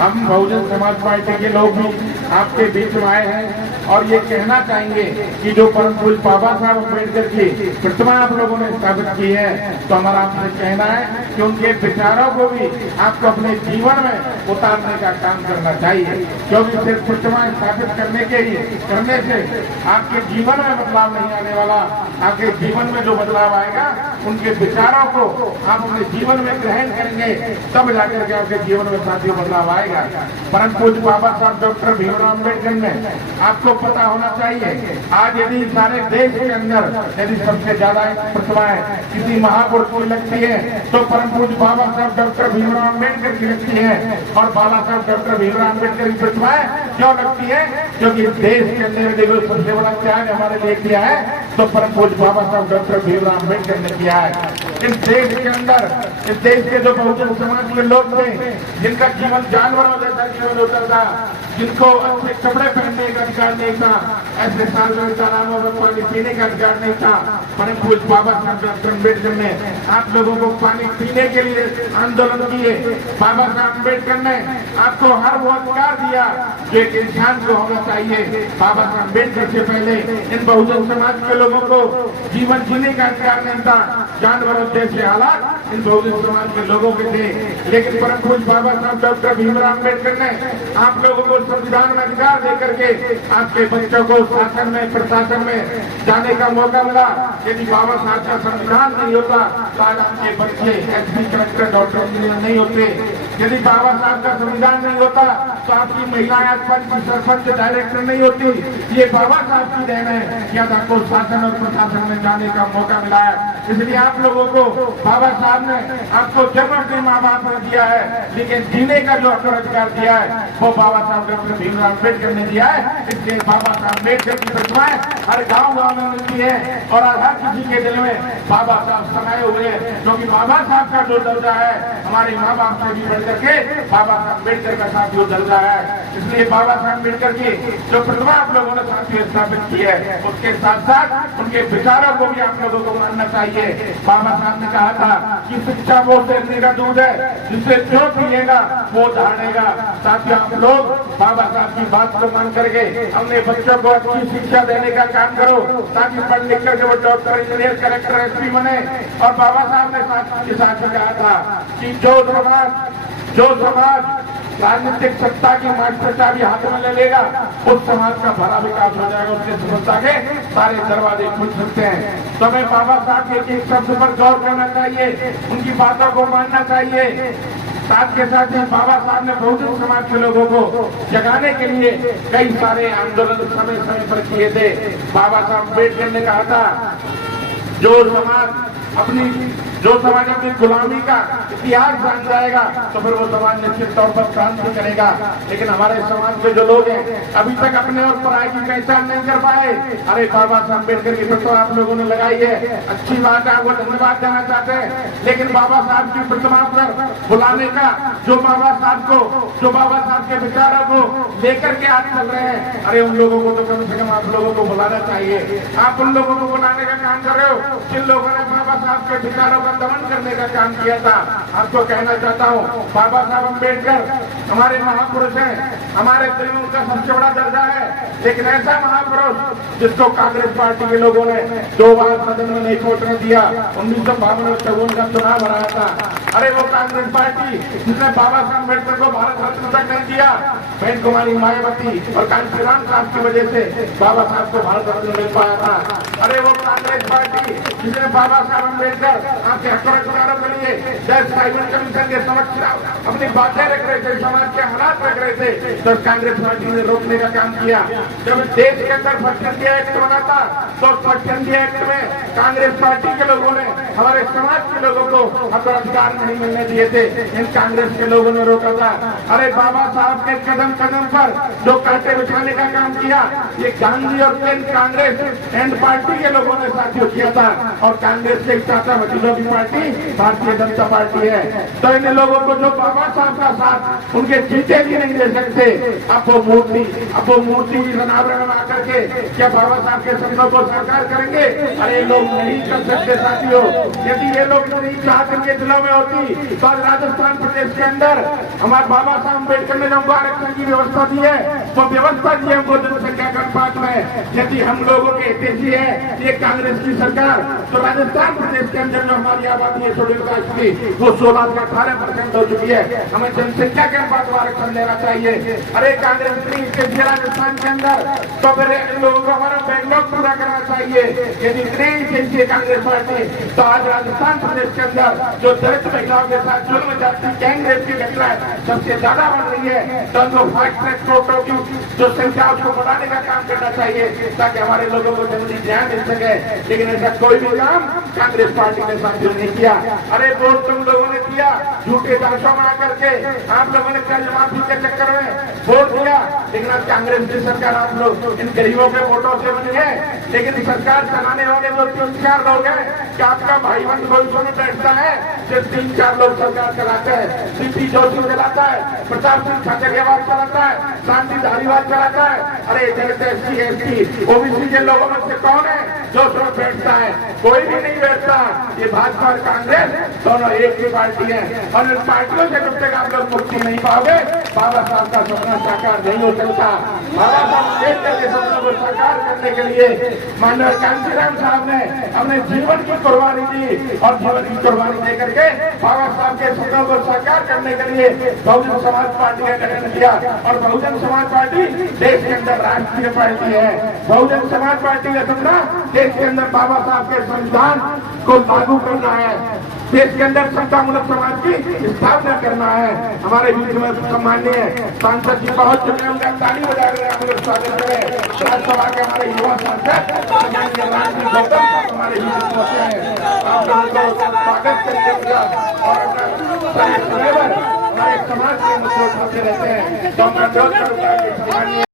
हम बहुजन समाज पार्टी के लोग भी आपके बीच में आए हैं और ये कहना चाहेंगे कि जो परम पूज्य बाबा साहब अम्बेडकर की प्रतिमा आप लोगों ने स्थापित की है, तो हमारा आपसे कहना है कि उनके विचारों को भी आपको अपने जीवन में उतारने का काम करना चाहिए, क्योंकि सिर्फ प्रतिमा स्थापित करने से आपके जीवन में बदलाव नहीं आने वाला। आपके जीवन में जो बदलाव आएगा उनके विचारों को आप अपने जीवन में ग्रहण करेंगे, तब जाकर के आपके जीवन में साथियों बदलाव आएगा। परम पूज्य बाबा साहब डॉक्टर भीमराव अम्बेडकर ने, आपको पता होना चाहिए, आज यदि सारे देश के अंदर यदि सबसे ज्यादा प्रतिमाएं किसी महापुरुष की लगती है तो परम पूज्य बाबा साहब डॉक्टर भीमराव अम्बेडकर की लगती है। और बाला साहब डॉक्टर भीमराव अम्बेडकर की प्रतिमाएं क्यों लगती है? क्योंकि देश के अंदर देखो सबसे बड़ा त्याग हमारे लिए किया है तो परम पूज्य बाबा साहब डॉक्टर भीमराव अम्बेडकर ने किया है। इस देश के अंदर, इस देश के जो बहुजन समाज के लोग थे, जिनका जीवन जानवरों जैसा जीवन होता था, जिनको अच्छे कपड़े पहनने का अधिकार नहीं था, ऐसे सार्वजनिक तालाबों में पानी पीने का अधिकार नहीं था, परम पूज्य बाबा साहब डॉक्टर अम्बेडकर ने आप लोगों को पानी पीने के लिए आंदोलन किए। बाबा साहब अम्बेडकर ने आपको हर वो अधिकार दिया जो एक इंसान को होना चाहिए। बाबा साहब अम्बेडकर से पहले इन बहुजन समाज के लोगों को जीवन जीने का अधिकार नहीं था, जानवरों जैसे हालात इन बहुजन समाज के लोगों के थे। लेकिन परम पूज्य बाबा साहब डॉक्टर भीमराव अम्बेडकर ने आप लोगों को संविधान में अधिकार देकर के आपके बच्चों को शासन में, प्रशासन में जाने का मौका मिला। यदि बाबा साहब का संविधान नहीं होता तो आज आपके बच्चे एसपी, कलेक्टर, डॉक्टर, इंजीनियर नहीं होते। यदि बाबा साहब का संविधान नहीं होता तो आपकी महिलाएं आज पंच, सरपंच, डायरेक्टर नहीं होती। ये बाबा साहब की देन है कि आज आपको शासन और प्रशासन में जाने का मौका मिला है। इसलिए आप लोगों को बाबा साहब ने आपको जन्म अपने माँ बाप ने दिया है, लेकिन जीने का जो अधिकार दिया है वो बाबा साहब डॉक्टर भीमराव अम्बेडकर ने दिया है। इसलिए बाबा साहब अम्बेडकर की प्रतिमाएं हर गांव में मिलती है और हर किसी के दिल में बाबा साहब समाये हुए हैं, क्योंकि बाबा साहब का जो दर्जा है हमारे माँ बाप से भी बढ़ करके बाबा साहब अम्बेडकर का साथियों दर्जा है। इसलिए बाबा साहब अम्बेडकर की जो प्रतिमा आप लोगों ने साथियों स्थापित की है, उसके साथ साथ उनके विचारों को भी आप लोगों को मानना चाहिए। बाबा साहब ने कहा था कि शिक्षा वो शरीर का दूध है, जिसे जो पिएगा वो धारणेगा। साथियों, आप लोग बाबा साहब की बात को मान करके अपने बच्चों को अच्छी शिक्षा देने का काम करो, ताकि पढ़ लिख करके वो डॉक्टर, इंजीनियर, कलेक्टर, एसपी बने। और बाबा साहब ने साथ के साथ कहा था कि जो समाज राजनीतिक सत्ता की मास्टर चाबी हाथ में ले लेगा, उस समाज का बड़ा विकास हो जाएगा, उसके सफलता के सारे दरवाजे खुल सकते हैं। तो हमें बाबा साहब के एक शब्द पर गौर करना चाहिए, उनकी बातों को मानना चाहिए। साथ के साथ ही बाबा साहब ने बहुजन समाज के लोगों को जगाने के लिए कई सारे आंदोलन समय समय पर किए थे। बाबा साहब अम्बेडकर ने कहा था जो समाज अपनी गुलामी का इतिहास जान जाएगा तो फिर वो समाज निश्चित तौर पर क्रांति करेगा। लेकिन हमारे समाज के जो लोग हैं अभी तक अपने और पराये की पहचान नहीं कर पाए। अरे बाबा साहब अम्बेडकर की प्रतिमा आप लोगों ने लगाई है, अच्छी बात है, आपको धन्यवाद देना चाहते हैं। लेकिन बाबा साहब की प्रतिमा पर बुलाने का जो बाबा साहब के विचारों को लेकर के आज चल रहे हैं, अरे उन लोगों को तो कम से कम आप लोगों को बुलाना चाहिए। आप उन लोगों को बुलाने का काम कर रहे हो जिन लोगों ने बाबा साहब के विचारों दमन करने का काम किया था। आपको कहना चाहता हूँ, बाबा साहब अम्बेडकर हमारे महापुरुष हैं, हमारे दिल में उनका सबसे बड़ा दर्जा है। लेकिन ऐसा महापुरुष जिसको कांग्रेस पार्टी के लोगों ने 2 बार सदन में नहीं पहुंचने दिया, 1952 में चौवन का चुनाव हराया था। अरे वो कांग्रेस पार्टी जिसने बाबा साहब अम्बेडकर को भारत रत्न तक नहीं दिया, बहन कुमारी मायावती और कांशीराम साहब की वजह से बाबा साहब को भारत रत्न मिल पाया था। अरे वो कांग्रेस पार्टी जिसने बाबा साहब अम्बेडकर आपके हकों के लिए जज साइमन कमीशन के समक्ष अपनी बातें रख रहे थे, समाज के हालात रख रहे थे, तो कांग्रेस पार्टी ने रोकने का काम किया। जब देश के अंदर फर्स्ट इंडिया एक्ट बना था तो फर्स्ट इंडिया एक्ट में कांग्रेस पार्टी के लोगों ने हमारे समाज के लोगों को अधिकार नहीं मिलने दिए थे, इन कांग्रेस के लोगों ने रोका था। अरे बाबा साहब के कदम कदम पर जो कांटे बिछाने का काम किया, ये गांधी और कांग्रेस एंड पार्टी के लोगों ने साथियों किया था। और कांग्रेस के चाचा वकीलों की पार्टी भारतीय जनता पार्टी है। तो इन लोगों को जो बाबा साहब का साथ उनके जीते भी नहीं दे सकते, अब वो मूर्ति की अनावरण में आकर के क्या बाबा साहब के शब्दों को साकार करेंगे। अरे लोग नहीं कर सकते साथियों। यदि ये लोग नहीं चाहते के दिलों में होती तो आज राजस्थान प्रदेश के अंदर हमारे बाबा साहब अम्बेडकर ने जो आरक्षण की व्यवस्था दी है वो व्यवस्था दी है हमको जनसंख्या अनुपात में। यदि हम लोगों के हितैषी है ये कांग्रेस की सरकार, तो राजस्थान प्रदेश के अंदर जो हमारी आबादी है शेड्यूल कास्ट की वो 16 से 18% हो चुकी है। हमें जनसंख्या के अनुपात में आरक्षण देना चाहिए। अरे कांग्रेस इतनी हितैषी राजस्थान के अंदर तो फिर इन लोगों को हमारा बैकलॉग पूरा करना चाहिए। यदि इतनी हितैषी कांग्रेस पार्टी तो आज राजस्थान प्रदेश के अंदर जो दलित महिलाओं के साथ जुल्म जाति कांग्रेस की घटनाएं सबसे ज्यादा बढ़ रही है, तो हम लोग फास्ट ट्रैक कोर्टों की जो संख्या उसको बढ़ाने का काम करना चाहिए ताकि हमारे लोगों को जल्दी न्याय मिल सके। लेकिन ऐसा कोई भी काम कांग्रेस पार्टी ने साथियों नहीं किया। अरे वोट तुम लोगों ने दिया झूठे दाशों में आकर के, आप लोगों ने कर्ज माफी के चक्कर में वोट दिया, लेकिन आज कांग्रेस की सरकार आप लोग इन गरीबों के वोटों से बनी है। लेकिन सरकार चलाने वाले जो 3-4 लोग हैं, क्या आपका भाई बंद भविष्य में बैठता है? सिर्फ 3-4 लोग सरकार चलाते हैं। सीपी जोशी चलाता है, प्रताप सिंह खाचरियावाल चलाता है, शांति धारीवाल चलाता है। अरे दलित SC ST OBC के लोगों में से कौन है जो उसमें बैठता है? कोई भी नहीं बैठता। ये भाजपा और कांग्रेस दोनों एक ही पार्टी है और इन पार्टियों से जब तक आप लोग मुक्ति नहीं पाओगे बाबा साहब का सपना साकार नहीं हो सकता। बाबा साहब के सपनों को साकार करने के लिए माननीय कांशीराम साहब ने अपने जीवन की कुर्बानी दी और जीवन की कुर्बानी दे करके बाबा साहब के सपनों को साकार करने के लिए बहुजन समाज पार्टी का गठन किया। और बहुजन समाज पार्टी देश के अंदर राष्ट्रीय पार्टी है। बहुजन समाज पार्टी का सपना देश के अंदर बाबा साहब के संविधान को लागू करना है, देश के अंदर समतामूलक समाज की स्थापना करना है। हमारे बीच में सम्माननीय सांसद जी पहुंच चुके हैं, उनका ताली बजा रहे हैं, हम लोग स्वागत करें। राज्यसभा के हमारे युवा सांसद हमारे बीच पहुंचे हैं, आप लोगों को स्वागत करके और हमारे समाज के मुद्दे उठाते रहते हैं तो मैं अनुरोध करूंगा कि